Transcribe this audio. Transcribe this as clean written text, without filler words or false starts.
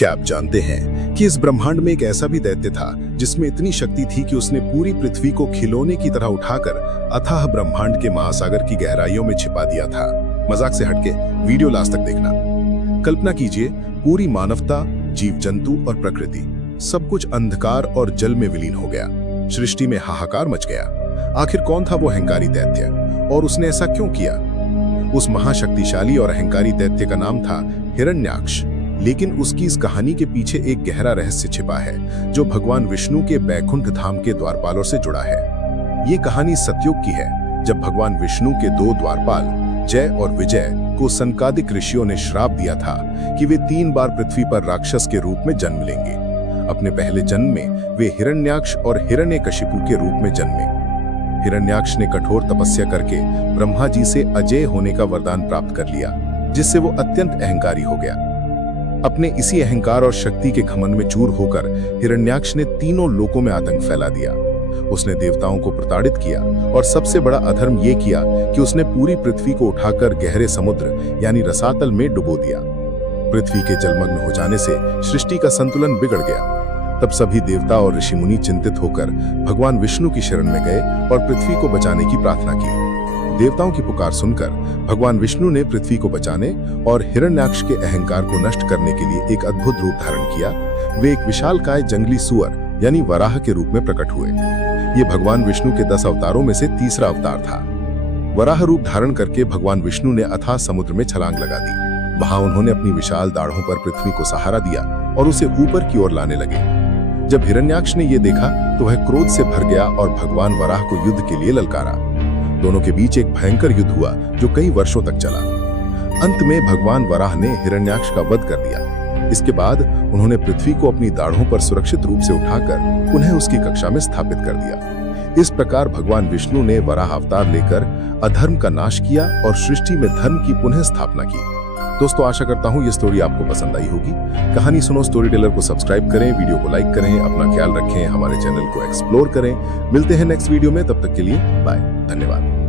क्या आप जानते हैं कि इस ब्रह्मांड में एक ऐसा भी दैत्य था जिसमें इतनी शक्ति थी कि उसने पूरी पृथ्वी को खिलौने की तरह उठाकर अथाह ब्रह्मांड के महासागर की गहराइयों में छिपा दिया था। मजाक से हटके वीडियो लास्ट तक देखना। कल्पना कीजिए, पूरी मानवता, जीव जंतु और प्रकृति सब कुछ अंधकार और जल में विलीन हो गया। सृष्टि में हाहाकार मच गया। आखिर कौन था वो अहंकारी दैत्य और उसने ऐसा क्यों किया? उस महाशक्तिशाली और अहंकारी दैत्य का नाम था हिरण्याक्ष। लेकिन उसकी इस कहानी के पीछे एक गहरा रहस्य छिपा है जो भगवान विष्णु के बैकुंठ धाम के द्वारपालों से जुड़ा है। ये कहानी सतयुग की है, जब भगवान विष्णु के दो द्वारपाल जय और विजय को सनकादिक ऋषियों ने श्राप दिया था कि वे 3 बार पृथ्वी पर राक्षस के रूप में जन्म लेंगे। अपने पहले जन्म में वे हिरण्याक्ष और हिरण्यकशिपु के रूप में जन्मे। हिरण्याक्ष ने कठोर तपस्या करके ब्रह्मा जी से अजय होने का वरदान प्राप्त कर लिया, जिससे वो अत्यंत अहंकारी हो गया। अपने इसी अहंकार और शक्ति के घमंड में चूर होकर हिरण्याक्ष ने तीनों लोकों में आतंक फैला दिया। उसने देवताओं को प्रताड़ित किया और सबसे बड़ा अधर्म यह किया कि उसने पूरी पृथ्वी को उठाकर गहरे समुद्र यानी रसातल में डुबो दिया। पृथ्वी के जलमग्न हो जाने से सृष्टि का संतुलन बिगड़ गया। तब सभी देवता और ऋषि मुनि चिंतित होकर भगवान विष्णु की शरण में गए और पृथ्वी को बचाने की प्रार्थना की। देवताओं की पुकार सुनकर भगवान विष्णु ने पृथ्वी को बचाने और हिरण्याक्ष के अहंकार को नष्ट करने के लिए एक अद्भुत रूप धारण किया। वे एक विशालकाय जंगली सुअर यानी वराह के रूप में प्रकट हुए। ये भगवान विष्णु के 10 अवतारों में से तीसरा अवतार था। वराह रूप धारण करके भगवान विष्णु ने अथाह समुद्र में छलांग लगा दी। वहां उन्होंने अपनी विशाल दाढ़ों पर पृथ्वी को सहारा दिया और उसे ऊपर की ओर लाने लगे। जब हिरण्याक्ष ने यह देखा तो वह क्रोध से भर गया और भगवान वराह को युद्ध के लिए ललकारा। दोनों के बीच एक भयंकर युद्ध हुआ जो कई वर्षों तक चला। अंत में भगवान वराह ने हिरण्याक्ष का वध कर दिया। इसके बाद उन्होंने पृथ्वी को अपनी दाढ़ों पर सुरक्षित रूप से उठाकर उन्हें उसकी कक्षा में स्थापित कर दिया। इस प्रकार भगवान विष्णु ने वराह अवतार लेकर अधर्म का नाश किया और सृष्टि में धर्म की पुनः स्थापना की। दोस्तों, आशा करता हूँ ये स्टोरी आपको पसंद आई होगी। कहानी सुनो स्टोरी टेलर को सब्सक्राइब करें, वीडियो को लाइक करें, अपना ख्याल रखें, हमारे चैनल को एक्सप्लोर करें। मिलते हैं नेक्स्ट वीडियो में, तब तक के लिए बाय, धन्यवाद।